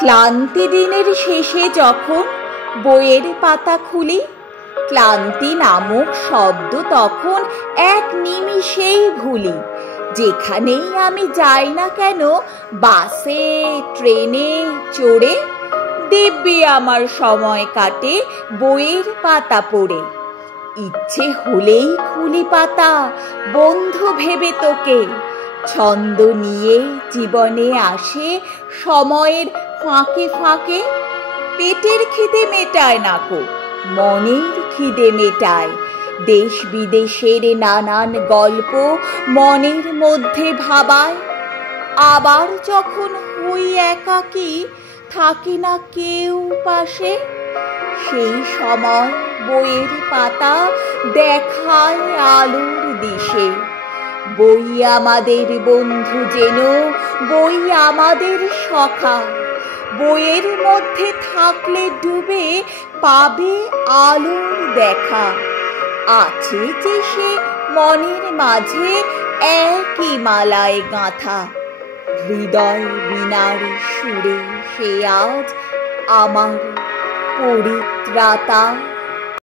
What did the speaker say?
ক্লান্তি দিনের শেষে যখন বইয়ের পাতা খুলি, ক্লান্তি নামক শব্দ তখন এক নিমিষেই ভুলি। যেখানেই আমি যাই না কেন, বাসে ট্রেনে চড়ে, দিব্যি আমার সময় কাটে বইয়ের পাতা পড়ে। ইচ্ছে হলেই খুলি পাতা, বন্ধু ভেবে তোকে। ছন্দ নিয়ে জীবনে আসে সময়ের ফাঁকে ফাঁকে। পেটের খিদে মেটায় নাকো, মনের খিদে মেটায়। দেশ বিদেশের নানান গল্প মনের মধ্যে ভাবায়। আবার যখন হই একাকী, থাকে না কেউ পাশে, সেই সময় বইয়ের পাতা দেখায় আলোর দিশে। বই আমাদের বন্ধু যেন, বই আমাদের সখা। বইয়ের মধ্যে থাকলে ডুবে পাবে আলোর দেখা। আছে যে সে মনের মাঝে একই মালায় গাঁথা। হৃদয় বীণার সুরে সে আজ আমার পরিত্রাতা।